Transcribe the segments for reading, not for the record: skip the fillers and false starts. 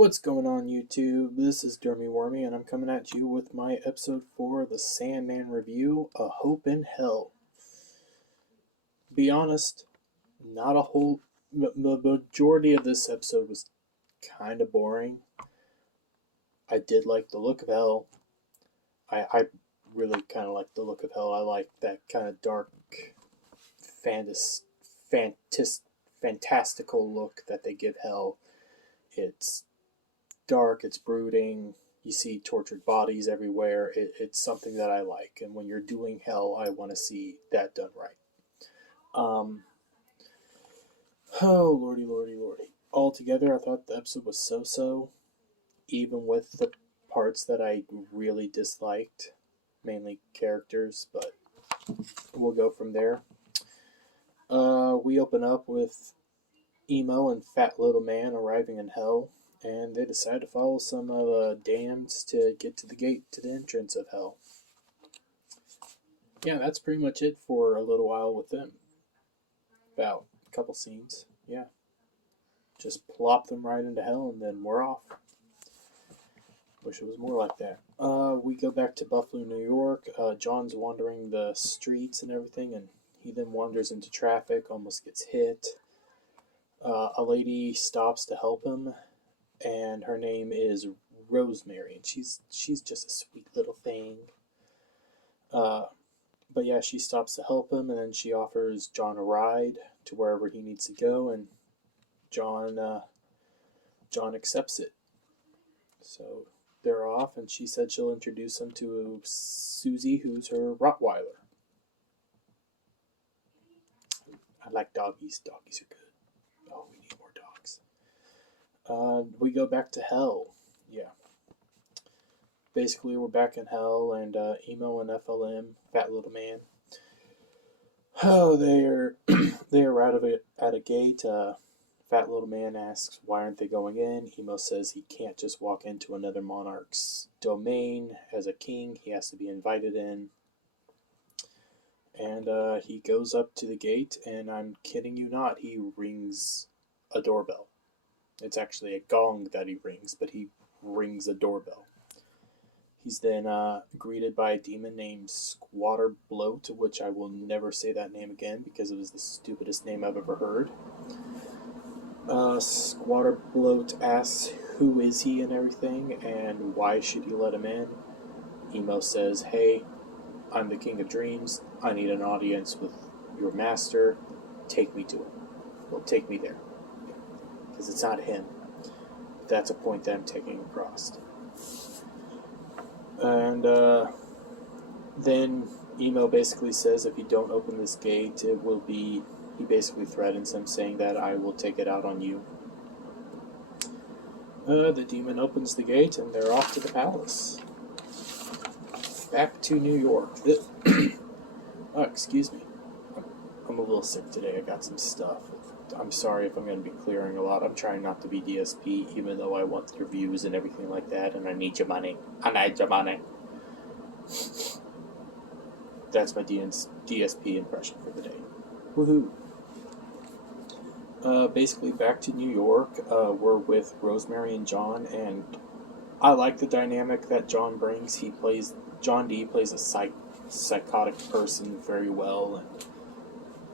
What's going on, YouTube? This is Dermy Wormy, and I'm coming at you with my episode 4 of the Sandman review, A Hope in Hell. Be honest, not a whole. The majority of this episode was kind of boring. I did like the look of hell. I really kind of like the look of hell. I like that kind of dark, fantas, fantastical look that they give hell. It's dark, it's brooding, you see tortured bodies everywhere. It's something that I like, and when you're doing hell, I want to see that done right. Oh, lordy. Altogether, I thought the episode was so, even with the parts that I really disliked, mainly characters, but we'll go from there. We open up with Emo and Fat Little Man arriving in hell, and they decide to follow some dams to get to the gate to the entrance of hell. Yeah, that's pretty much it for a little while with them. About a couple scenes. Yeah. Just plop them right into hell and then we're off. Wish it was more like that. We go back to Buffalo, New York. John's wandering the streets and everything, and he then wanders into traffic, almost gets hit. A lady stops to help him, and her name is Rosemary, and she's just a sweet little thing. But yeah, she stops to help him, and then she offers John a ride to wherever he needs to go, and John accepts it. So they're off, and she said she'll introduce him to Susie, who's her Rottweiler. I like doggies. Doggies are good. Oh, we need more dogs. We go back to hell. Yeah. Basically, we're back in hell, and Emo and FLM, Fat Little Man. Oh, they're out of it at a gate. Fat Little Man asks why aren't they going in. Emo says he can't just walk into another monarch's domain as a king. He has to be invited in. And he goes up to the gate, and I'm kidding you not, he rings a doorbell. It's actually a gong that he rings, but he rings a doorbell. He's then greeted by a demon named Squatter Bloat, which I will never say that name again because it was the stupidest name I've ever heard. Squatter Bloat asks who is he and everything, and why should he let him in. Emo says, hey, I'm the King of Dreams. I need an audience with your master. Take me to him. Well, take me there. Because it's not him. That's a point that I'm taking across. And then Emo basically says if you don't open this gate, it will be... He basically threatens him, saying that I will take it out on you. The demon opens the gate, and they're off to the palace. Back to New York. Oh, excuse me. I'm a little sick today. I got some stuff. I'm sorry if I'm going to be clearing a lot. I'm trying not to be DSP, even though I want your views and everything like that, and I need your money. I need your money. That's my DSP impression for the day. Woohoo. Basically, back to New York. We're with Rosemary and John, and I like the dynamic that John brings. John D plays a psychotic person very well, and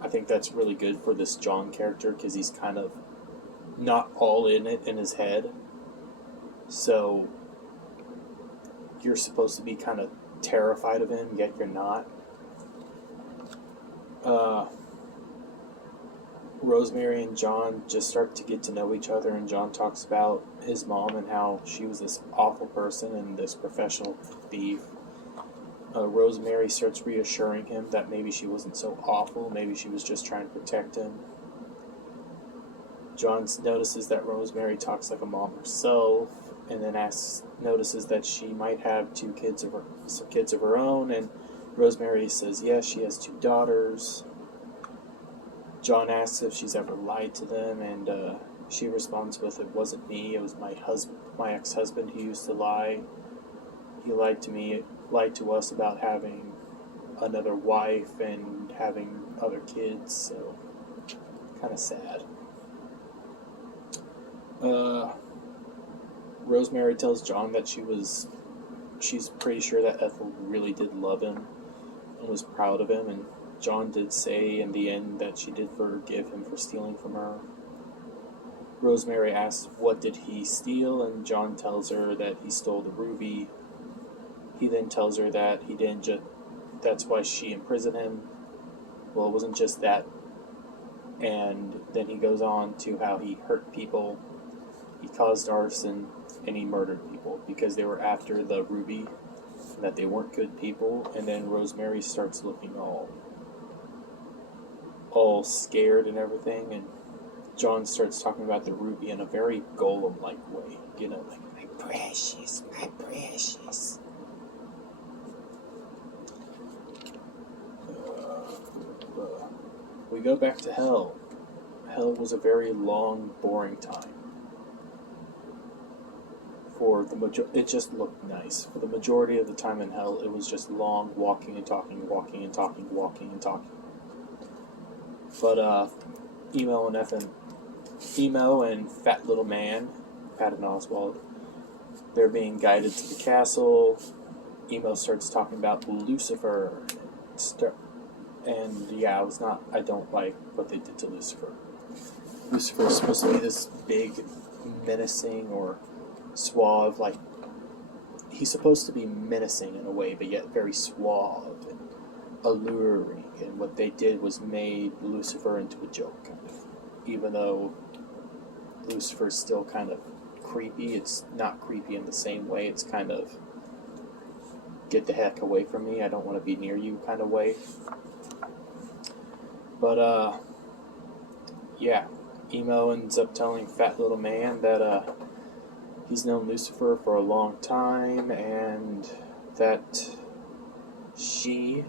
I think that's really good for this John character because he's kind of not all in it in his head. So you're supposed to be kind of terrified of him, yet you're not. Rosemary and John just start to get to know each other, and John talks about his mom and how she was this awful person and this professional thief. Rosemary starts reassuring him that maybe she wasn't so awful, maybe she was just trying to protect him. John notices that Rosemary talks like a mom herself, and then notices that she might have some kids of her own, and Rosemary says yes, she has 2 daughters. John asks if she's ever lied to them, and she responds with, it wasn't me, it was my ex-husband who used to lie. He lied to us about having another wife and having other kids, so kind of sad. Rosemary tells John that she's pretty sure that Ethel really did love him and was proud of him, and John did say in the end that she did forgive him for stealing from her. Rosemary asks what did he steal, and John tells her that he stole the ruby. He then tells her that he didn't just, that's why she imprisoned him. Well, it wasn't just that. And then he goes on to how he hurt people, he caused arson, and he murdered people because they were after the ruby, and that they weren't good people. And then Rosemary starts looking all scared and everything, and John starts talking about the ruby in a very golem-like way, you know, like, my precious, my precious. We go back to hell. Hell was a very long, boring time. It just looked nice. For the majority of the time in hell, it was just long, walking and talking, walking and talking, walking and talking. But Emo and Fat Little Man, Patton Oswalt, they're being guided to the castle. Emo starts talking about Lucifer. And yeah, I don't like what they did to Lucifer. Lucifer is supposed to be this big, menacing, or suave, like, he's supposed to be menacing in a way, but yet very suave and alluring. And what they did was made Lucifer into a joke, kind of. Even though Lucifer's still kind of creepy, it's not creepy in the same way. It's kind of, get the heck away from me, I don't want to be near you kind of way. But, yeah, Emo ends up telling Fat Little Man that, he's known Lucifer for a long time, and that she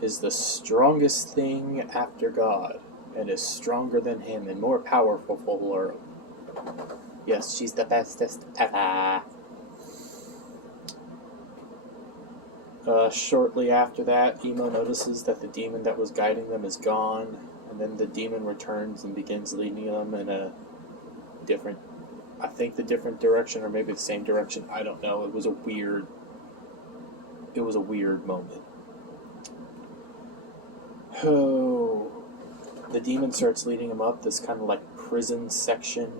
is the strongest thing after God, and is stronger than him, and more powerful for the world. Yes, she's the bestest ever. Shortly after that, Emo notices that the demon that was guiding them is gone, and then the demon returns and begins leading them in a different direction, or maybe the same direction, I don't know. It was a weird moment. Oh, the demon starts leading him up this kind of like prison section,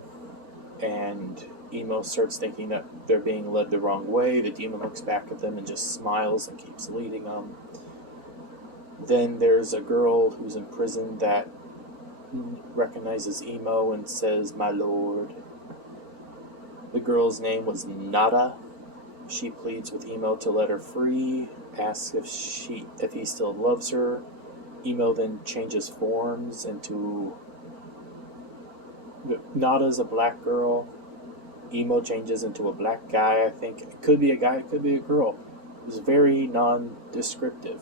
and Emo starts thinking that they're being led the wrong way. The demon looks back at them and just smiles and keeps leading them. Then there's a girl who's in prison that recognizes Emo and says, "My lord." The girl's name was Nada. She pleads with Emo to let her free, asks if he still loves her. Emo then changes forms into... Nada's a black girl. Emo changes into a black guy, I think. It could be a guy, it could be a girl. It was very non-descriptive.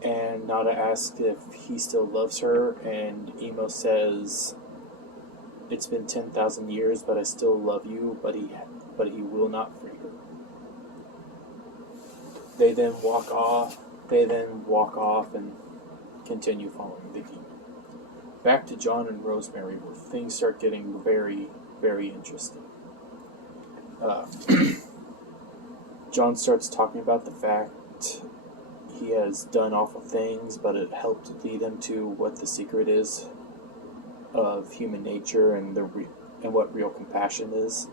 And Nada asks if he still loves her, and Emo says, "It's been 10,000 years, but I still love you, but he will not free her." They then walk off and continue following the demon. Back to John and Rosemary, where things start getting very, very interesting. John starts talking about the fact he has done awful things, but it helped lead him to what the secret is of human nature and what real compassion is.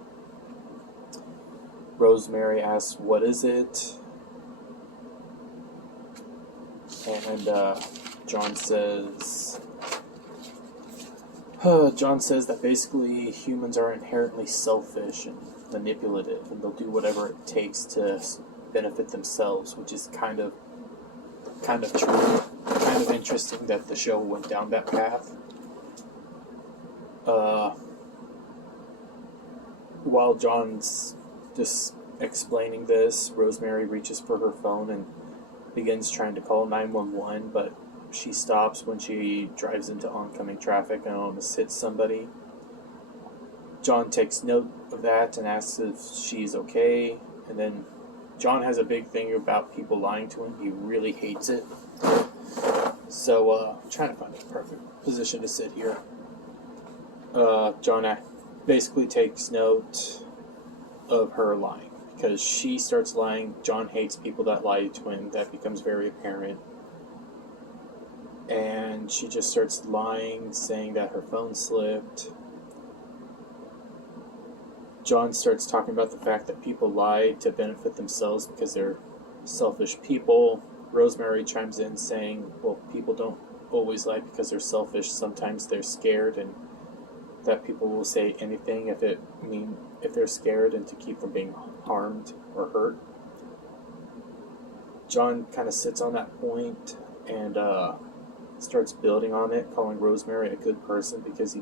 Rosemary asks, "What is it?" And John says that basically humans are inherently selfish and manipulative, and they'll do whatever it takes to benefit themselves, which is kind of true. Kind of interesting that the show went down that path. While John's just explaining this, Rosemary reaches for her phone and begins trying to call 911, but she stops when she drives into oncoming traffic and almost hits somebody. John takes note of that and asks if she's okay, and then John has a big thing about people lying to him. He really hates it. So, I'm trying to find the perfect position to sit here. John basically takes note of her lying. Because she starts lying, John hates people that lie to him. That becomes very apparent. And she just starts lying, saying that her phone slipped. John starts talking about the fact that people lie to benefit themselves because they're selfish people. Rosemary chimes in saying, well, people don't always lie because they're selfish. Sometimes they're scared, and that people will say anything if they're scared and to keep from being harmed or hurt. John kind of sits on that point and starts building on it, calling Rosemary a good person because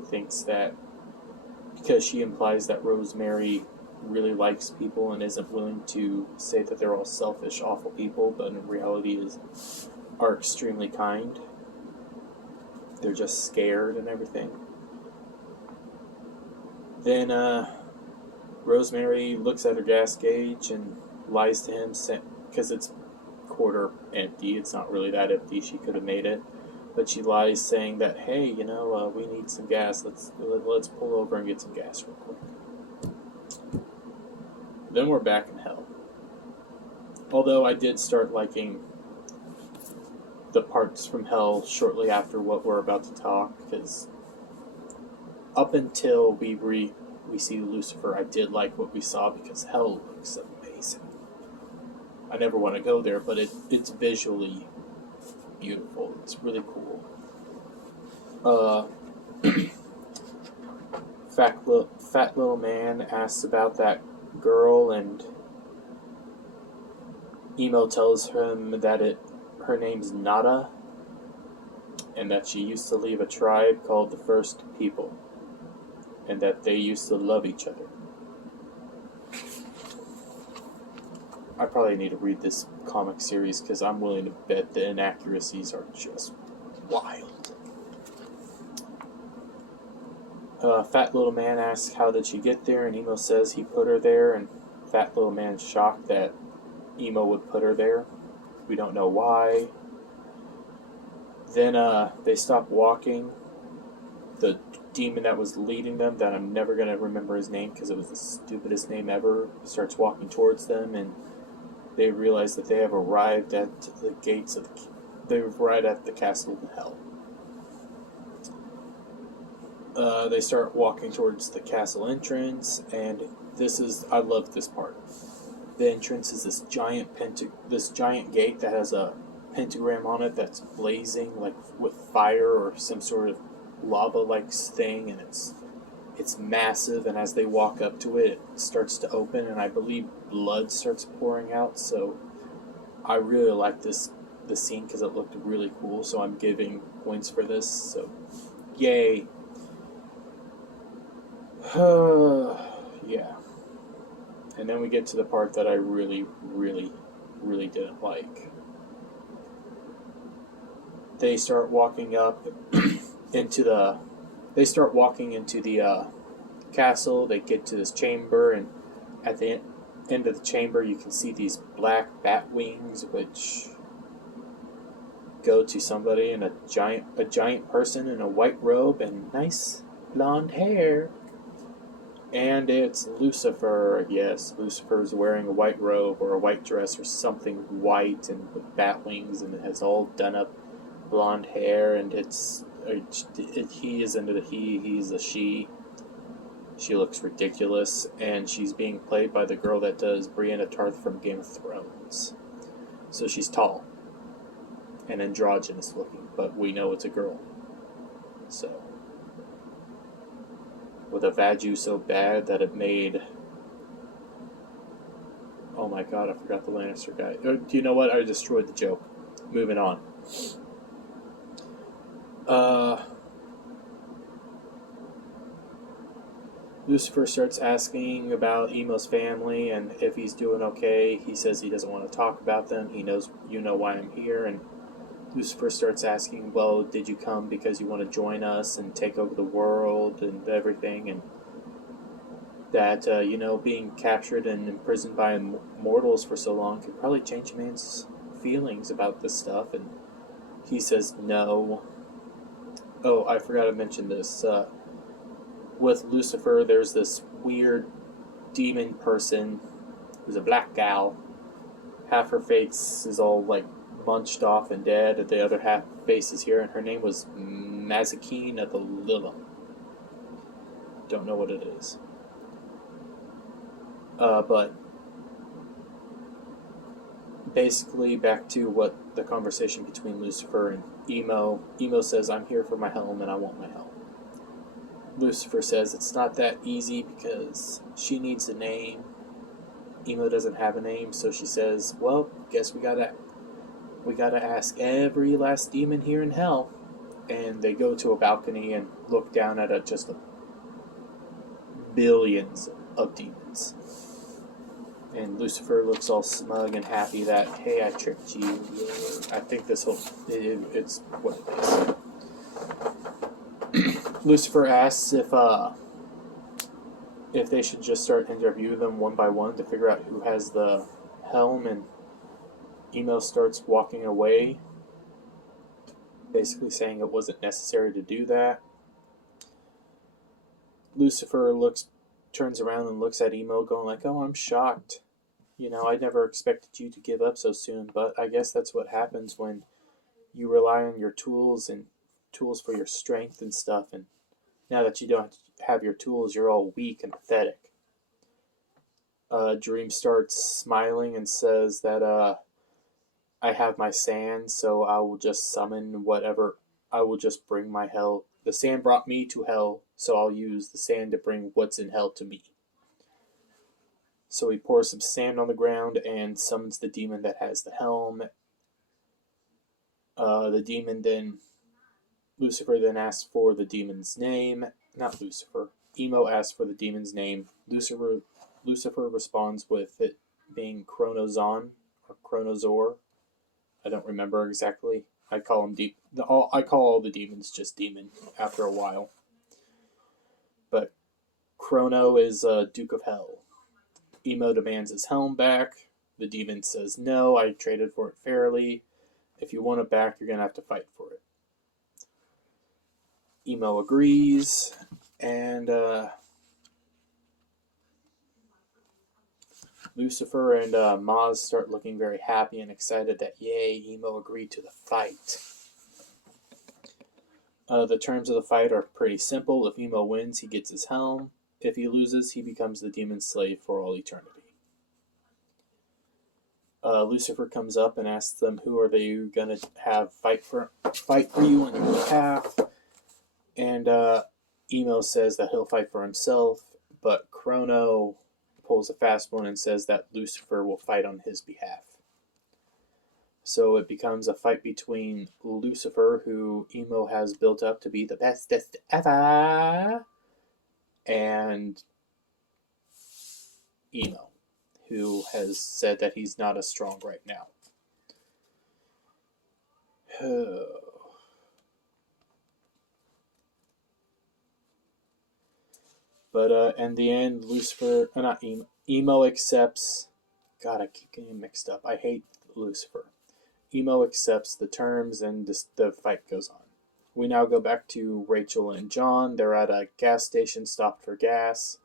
she implies that Rosemary really likes people and isn't willing to say that they're all selfish, awful people, but in reality are extremely kind. They're just scared and everything. Then Rosemary looks at her gas gauge and lies to him because it's quarter empty. It's not really that empty. She could have made it. But she lies saying that, hey, we need some gas. Let's pull over and get some gas real quick. Then we're back in hell. Although I did start liking the parts from hell shortly after what we're about to talk, because up until we see Lucifer, I did like what we saw because hell looks amazing. I never want to go there, but it's visually beautiful. It's really cool. Fat little man asks about that girl, and Emo tells him that her name's Nada, and that she used to leave a tribe called the First People, and that they used to love each other. I probably need to read this comic series because I'm willing to bet the inaccuracies are just wild. Fat little man asks how did she get there, and Emo says he put her there, and Fat little man's shocked that Emo would put her there. We don't know why. Then they stop walking. The demon that was leading them, that I'm never going to remember his name because it was the stupidest name ever, starts walking towards them, and they realize that they have arrived at the gates of they've arrived at the castle of hell. They start walking towards the castle entrance, and I love this part. The entrance is this giant gate that has a pentagram on it that's blazing like with fire or some sort of lava-like thing, and it's massive. And as they walk up to it, it starts to open, and I believe blood starts pouring out. So I really like the scene because it looked really cool. So I'm giving points for this. So yay. Yeah. And then we get to the part that I really, really, really didn't like. They start walking up into the castle. They get to this chamber, and at the end of the chamber, you can see these black bat wings, which go to somebody in a giant person in a white robe and nice blonde hair. And it's Lucifer. Yes, Lucifer's wearing a white robe or a white dress or something white and with bat wings, and it has all done up blonde hair, and he isn't a he's a she. She looks ridiculous, and she's being played by the girl that does Brienne Tarth from Game of Thrones. So she's tall and androgynous looking, but we know it's a girl. So, with a vadu so bad that it made... Oh my god, I forgot the Lannister guy. Do you know what? I destroyed the joke. Moving on. Lucifer starts asking about Emo's family and if he's doing okay. He says he doesn't want to talk about them. He knows why I'm here. And Lucifer starts asking, well, did you come because you want to join us and take over the world and everything? And that, being captured and imprisoned by mortals for so long could probably change a man's feelings about this stuff. And he says no. Oh, I forgot to mention this. with Lucifer, there's this weird demon person who's a black gal. Half her face is all like bunched off and dead, and the other half face is here, and her name was Mazikeen of the Lilum. Don't know what it is. But basically, back to what the conversation between Lucifer and Emo. Emo says, I'm here for my helm and I want my helm. Lucifer says it's not that easy because she needs a name. Emo doesn't have a name, so she says, well, guess we gotta ask every last demon here in hell. And they go to a balcony and look down at just billions of demons. And Lucifer looks all smug and happy that, hey, I tricked you. I think it's what it is. Lucifer asks if they should just start interviewing them one by one to figure out who has the helm, and Emo starts walking away, basically saying it wasn't necessary to do that. Lucifer turns around and looks at Emo going like, oh, I'm shocked. I never expected you to give up so soon, but I guess that's what happens when you rely on your tools and tools for your strength and stuff, and now that you don't have your tools, you're all weak and pathetic. Dream starts smiling and says that I have my sand, so I will just summon whatever. I will just bring my hell. The sand brought me to hell, so I'll use the sand to bring what's in hell to me. So he pours some sand on the ground and summons the demon that has the helm. Lucifer then asks for the demon's name. Not Lucifer. Emo asks for the demon's name. Lucifer responds with it being Chronozon or Chronozor. I don't remember exactly. I call all the demons just demon after a while. But Chrono is Duke of Hell. Emo demands his helm back. The demon says, no, I traded for it fairly. If you want it back, you're going to have to fight for it. Emo agrees, and Lucifer and Maz start looking very happy and excited that, yay, Emo agreed to the fight. The terms of the fight are pretty simple. If Emo wins, he gets his helm. If he loses, he becomes the demon's slave for all eternity. Lucifer comes up and asks them who are they going to have fight for you on your behalf. And Emo says that he'll fight for himself, but Chrono pulls a fast one and says that Lucifer will fight on his behalf. So it becomes a fight between Lucifer, who Emo has built up to be the bestest ever, and Emo, who has said that he's not as strong right now. But in the end, Emo accepts. God, I keep getting mixed up. I hate Lucifer. Emo accepts the terms, and the fight goes on. We now go back to Rachel and John. They're at a gas station, stopped for gas.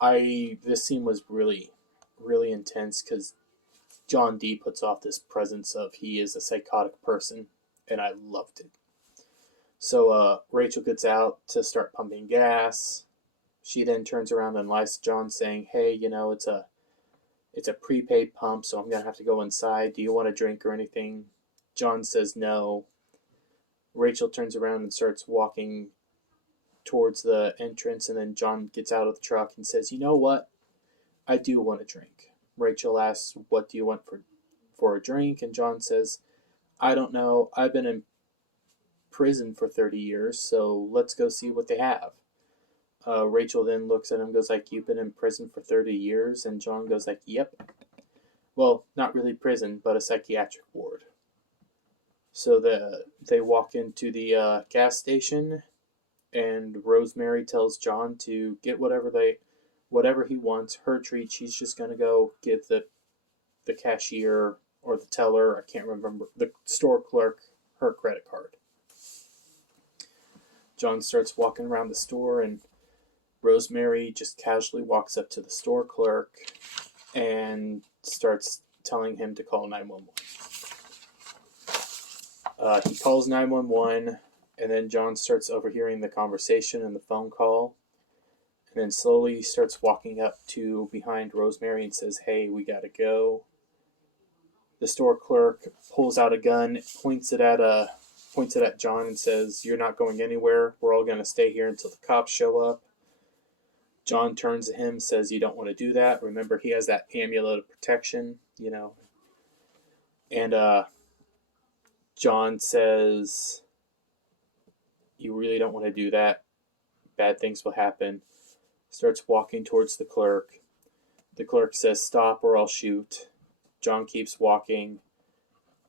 This scene was really, really intense because John D puts off this presence of he is a psychotic person, and I loved it. So Rachel gets out to start pumping gas. She then turns around and lies to John, saying, hey, it's a prepaid pump, so I'm going to have to go inside. Do you want a drink or anything? John says no. Rachel turns around and starts walking towards the entrance, and then John gets out of the truck and says, you know what? I do want a drink. Rachel asks, what do you want for a drink? And John says, I don't know. I've been in prison for 30 years, so let's go see what they have. Rachel then looks at him and goes like, you've been in prison for 30 years? And John goes like, yep. Well, not really prison, but a psychiatric ward. So they walk into the gas station, and Rosemary tells John to get whatever he wants, her treat. She's just going to go give the cashier or the teller, I can't remember, the store clerk, her credit card. John starts walking around the store, and Rosemary just casually walks up to the store clerk and starts telling him to call 911. He calls 911, and then John starts overhearing the conversation in the phone call, and then slowly starts walking up to behind Rosemary and says, "Hey, we gotta go." The store clerk pulls out a gun, points it at John, and says, "You're not going anywhere. We're all gonna stay here until the cops show up." John turns to him, says, "You don't want to do that. Remember, he has that amulet of protection, you know." And John says, "You really don't want to do that. Bad things will happen." Starts walking towards the clerk. The clerk says, "Stop or I'll shoot." John keeps walking.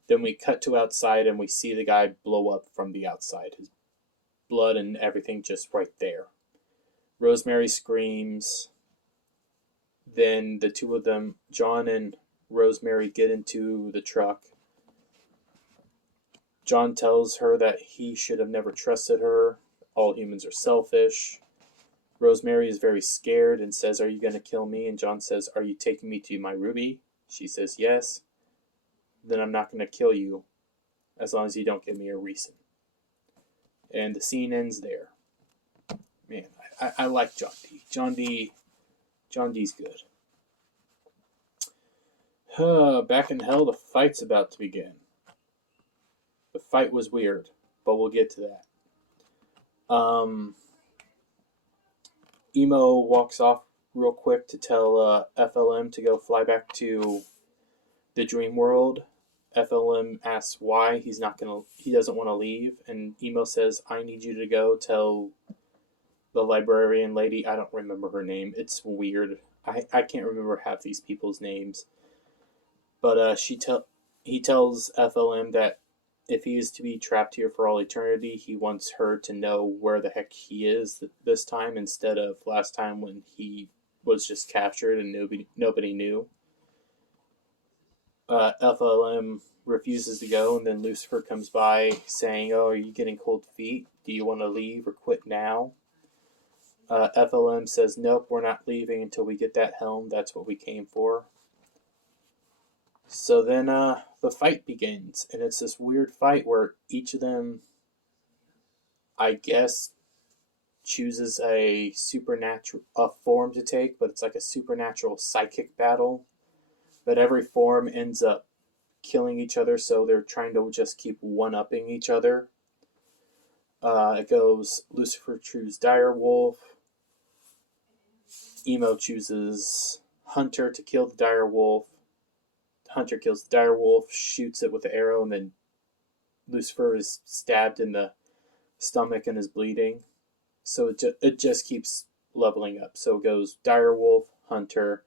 Then we cut to outside and we see the guy blow up from the outside. His blood and everything just right there. Rosemary screams. Then the two of them, John and Rosemary, get into the truck. John tells her that he should have never trusted her. All humans are selfish. Rosemary is very scared and says, "Are you going to kill me?" And John says, "Are you taking me to my Ruby?" She says, "Yes." "Then I'm not going to kill you as long as you don't give me a reason." And the scene ends there. Man, I like John D. John D's good. Back in hell, the fight's about to begin. The fight was weird, but we'll get to that. Emo walks off real quick to tell FLM to go fly back to the dream world. FLM asks why he doesn't want to leave, and Emo says, "I need you to go tell the librarian lady," I don't remember her name, it's weird, I can't remember half these people's names, but he tells FLM that if he is to be trapped here for all eternity, he wants her to know where the heck he is this time, instead of last time when he was just captured and nobody knew. FLM refuses to go, and then Lucifer comes by saying, "Oh, are you getting cold feet? Do you want to leave or quit now?" FLM says, "Nope, we're not leaving until we get that helm. That's what we came for." So then the fight begins, and it's this weird fight where each of them, I guess, chooses a form to take, but it's like a supernatural psychic battle. But every form ends up killing each other, so they're trying to just keep one-upping each other. It goes, Lucifer chooses Dire Wolf. Emo chooses Hunter to kill the Dire Wolf. Hunter kills the Dire Wolf, shoots it with the arrow, and then Lucifer is stabbed in the stomach and is bleeding. So it just keeps leveling up. So it goes Dire Wolf, Hunter,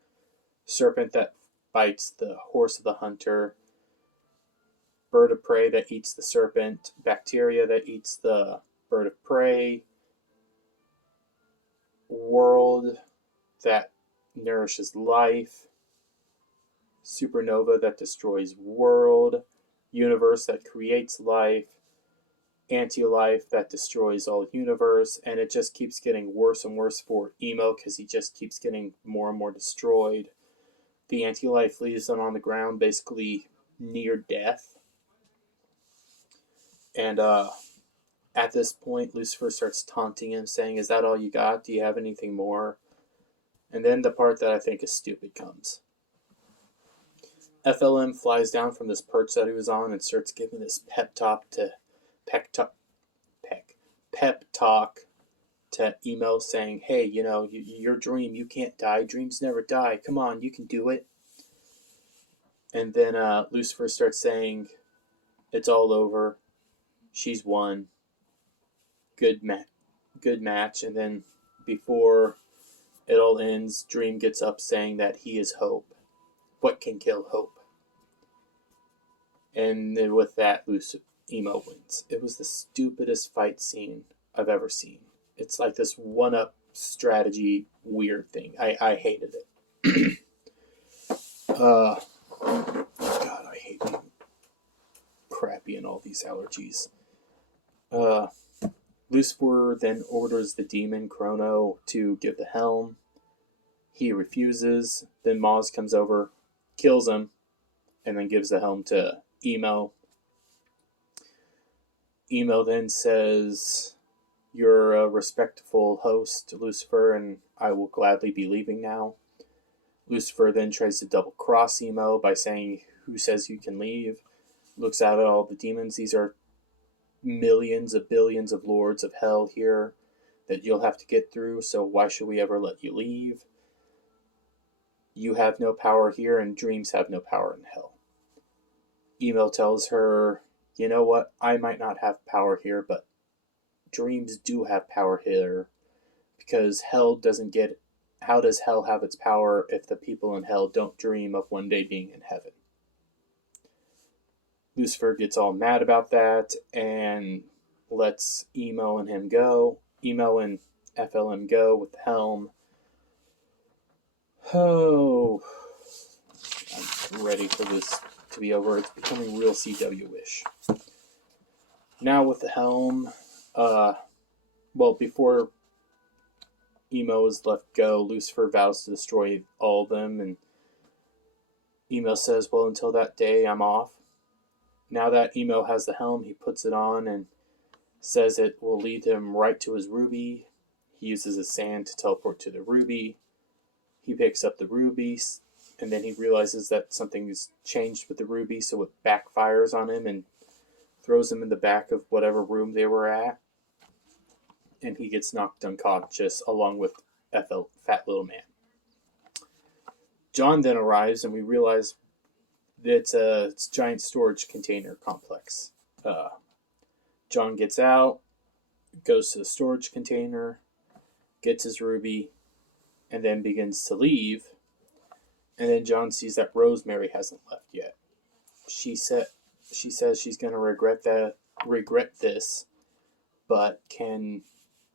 Serpent that bites the horse of the hunter, bird of prey that eats the serpent, bacteria that eats the bird of prey, world that nourishes life, supernova that destroys world, universe that creates life, anti-life that destroys all universe, and it just keeps getting worse and worse for Emo because he just keeps getting more and more destroyed. The anti-life leaves him on the ground, basically near death. And at this point, Lucifer starts taunting him, saying, "Is that all you got? Do you have anything more?" And then the part that I think is stupid comes. FLM flies down from this perch that he was on and starts giving this pep talk to Emo, saying, "Hey, you know, your dream, you can't die. Dreams never die. Come on, you can do it." And then Lucifer starts saying, "It's all over. She's won. Good match." And then before it all ends, Dream gets up saying that he is hope. What can kill hope? And then with that, Emo wins. It was the stupidest fight scene I've ever seen. It's like this one-up strategy weird thing. I hated it. God, I hate being crappy and all these allergies. Lucifer then orders the demon Chrono to give the helm. He refuses. Then Maz comes over, kills him, and then gives the helm to Emo. Emo then says, "You're a respectful host, Lucifer, and I will gladly be leaving now." Lucifer then tries to double-cross Emo by saying, "Who says you can leave?" Looks out at all the demons. These are millions of billions of lords of hell here that you'll have to get through, so why should we ever let you leave? You have no power here, and dreams have no power in hell. Emo tells her, "You know what? I might not have power here, but dreams do have power here, because hell doesn't get... How does hell have its power if the people in hell don't dream of one day being in heaven?" Lucifer gets all mad about that and lets Emo and him go. Emo and FLM go with the helm. Oh, I'm ready for this to be over. It's becoming real CW-ish. Now with the helm, before Emo is let go, Lucifer vows to destroy all of them, and Emo says, "Well, until that day, I'm off." Now that Emo has the helm, he puts it on and says it will lead him right to his ruby. He uses his sand to teleport to the ruby. He picks up the ruby, and then he realizes that something's changed with the ruby, so it backfires on him and throws him in the back of whatever room they were at. And he gets knocked unconscious along with Fat Little Man. John then arrives, and we realize that it's a giant storage container complex. John gets out, goes to the storage container, gets his ruby, and then begins to leave. And then John sees that Rosemary hasn't left yet. She says she's going to regret this, but can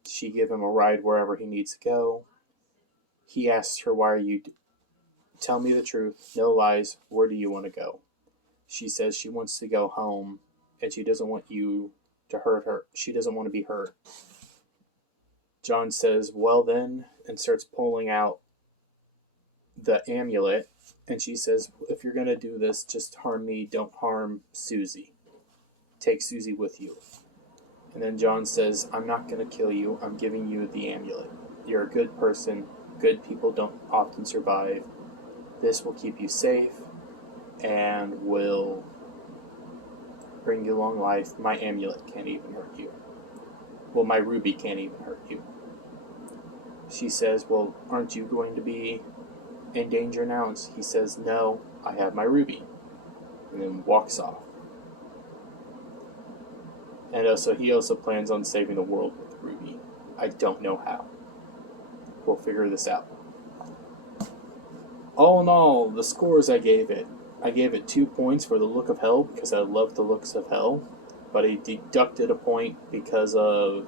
she give him a ride wherever he needs to go? He asks her, "Why are you... Tell me the truth, no lies, where do you want to go?" She says she wants to go home, and she doesn't want you to hurt her. She doesn't want to be hurt. John says, "Well then," and starts pulling out the amulet, and she says, "If you're going to do this, just harm me, don't harm Susie. Take Susie with you." And then John says, "I'm not going to kill you, I'm giving you the amulet. You're a good person, good people don't often survive. This will keep you safe, and will bring you long life. My amulet can't even hurt you. Well, my ruby can't even hurt you." She says, "Well, aren't you going to be in danger now?" And he says, "No, I have my ruby." And then walks off. And so he also plans on saving the world with the ruby. I don't know how. We'll figure this out. All in all, the scores I gave it 2 points for the look of hell, because I love the looks of hell, but I deducted a point because of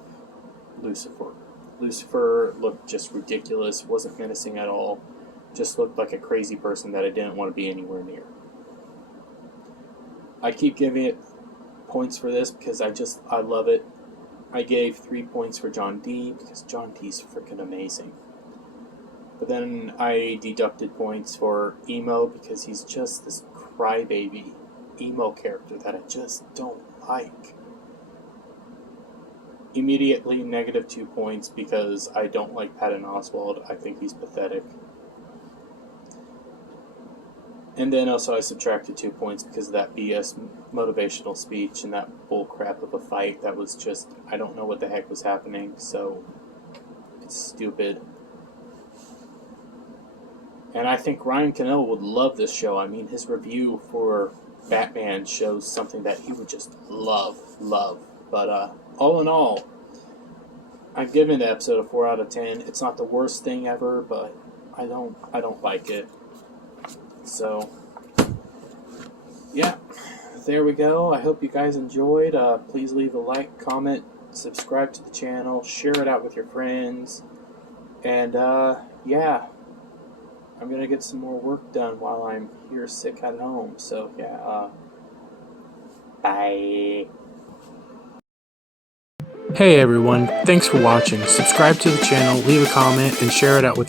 Lucifer. Lucifer looked just ridiculous, wasn't menacing at all, just looked like a crazy person that I didn't want to be anywhere near. I keep giving it points for this because I love it. I gave 3 points for John D because John D's freaking amazing. But then I deducted points for Emo because he's just this crybaby emo character that I just don't like. Immediately -2 points because I don't like Patton Oswalt. I think he's pathetic. And then also I subtracted 2 points because of that BS motivational speech and that bullcrap of a fight that was just, I don't know what the heck was happening, so it's stupid. And I think Ryan Cannell would love this show. I mean, his review for Batman shows something that he would just love. But all in all, I've given the episode a 4 out of 10. It's not the worst thing ever, but I don't like it. So, yeah, there we go. I hope you guys enjoyed. Please leave a like, comment, subscribe to the channel, share it out with your friends. And, yeah, I'm going to get some more work done while I'm here sick at home. So, yeah, bye. Hey everyone, thanks for watching. Subscribe to the channel, leave a comment, and share it out with